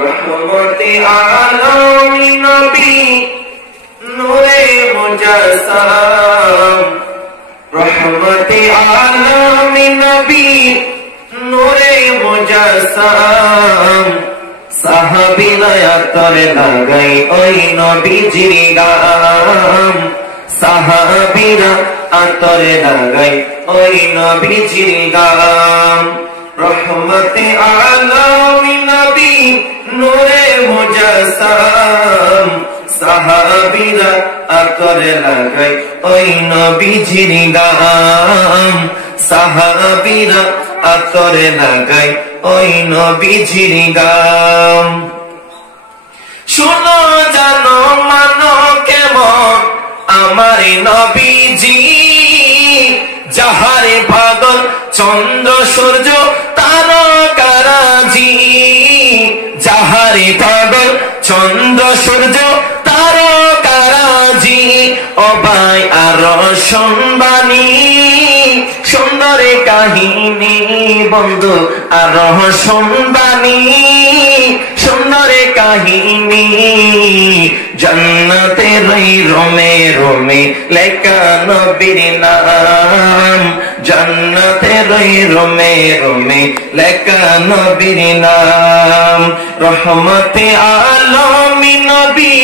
রহমতে আলামিন নবী নূরে মুজাসসাম, রহমতে আলামিন নবী নূরে মুজাসসাম। সাহাবীরা আতরে লাগাই ওই নবীজির গাম, সাহাবীরা আতরে লাগাই ওই নবীজির গাম। রহমতে আলামিন নবী নূরে মুজাসসাম, সাহাবীরা আতরে লাগাই ওই নবীজির গাম, সাহাবীরা আতরে লাগাই ওই নবীজির গাম। শুনো জানো মানো কেমন আমার নবীজি, যাহারে পাগল চন্দ্র সূর্য তারকারাজি, যাহারে পাগল চন্দ্র সূর্য তারকারাজি। ও ভাই আর শুনবানি সুন্দর কাহিনী বন্ধু, আর শুনবানি সুন্দর কাহিনী। জান্নাতের রোমে রোমে লেখা নবীর নাম, জান্নাতের রোমে রোমে লেখা নবীর নাম। রহমতে আলামিন নবী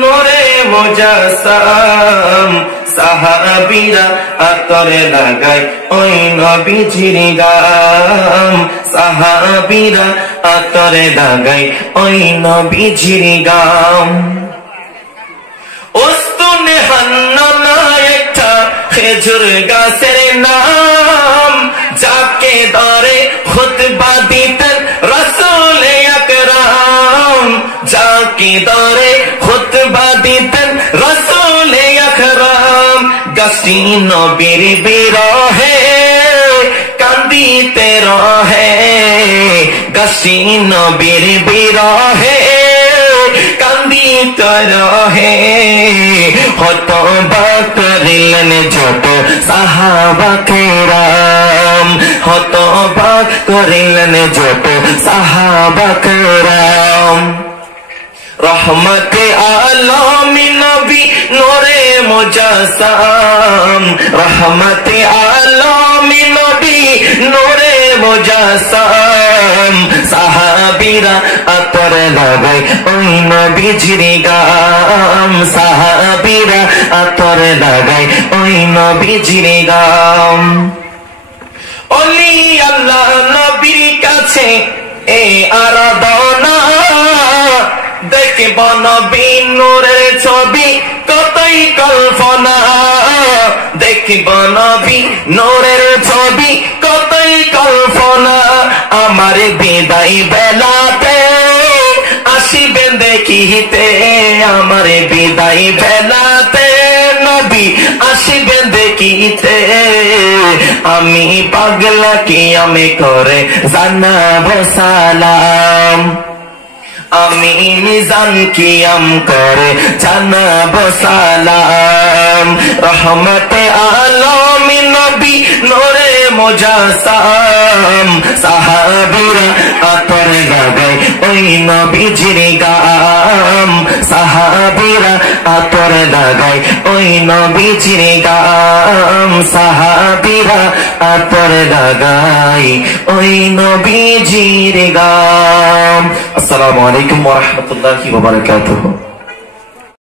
নূরে মুজাসসাম, সাহাবীরা আতরে লাগাই ওই নবীজির গাম, সাহাবীরা আতরে লাগাই ওই নবীজির গাম। উস্তুনে হান্নানা একটা খেজুর গাছের নাম, যাকে ধরে খুতবা দিতেন রাসূল আকরাম, যাকে ধরে খুতবা দিতেন রাসূল আকরাম। গাছটি নবীর বিরহে কান্দিতে রহে, গাছটি নবীর বিরহে কান্দিতে রহে। হতবা করিলেন যত সাহাবা কেরাম, হতবা করিলেন যত সাহাবা কেরাম। রহমতে আলামিন নবী নূরে মুজাসসাম, রহমতে আলামিন নবী নূরে মুজাসসাম। সাহাবীরা আতরে লাগাই ওই নবীজির গাম, সাহাবীরা আতরে লাগাই ওই নবীজির গাম। ওলি আল্লাহ নবীর কাছে এই আরাধনা, দেখব নবী নূরের ছবি কতই কল্পনা, দেখব নবী নূরের ছবি কতই কল্পনা। আমার বিদায় বেলাতে আসিবেন দেখিতে, আমার বিদায় বেলাতে নবী আসিবেন দেখিতে। আমি পাগলা কি আমি করে জানাবো সালাম, আমি মিজান কিয়াম করে জানাবো সালাম। রহমতে আলামিন নবী নূরে মুজাসসাম, সাহাবীরা আতরে লাগাই ওই নবীজির গাম, সাহাবীরা আতরে লাগাই ওই নবীজির গাম, সাহাবীরা আতরে লাগাই ওই নবীজির গাম। আসসালামু আলাইকুম ওয়া রাহমাতুল্লাহি ওয়া বারাকাতুহু।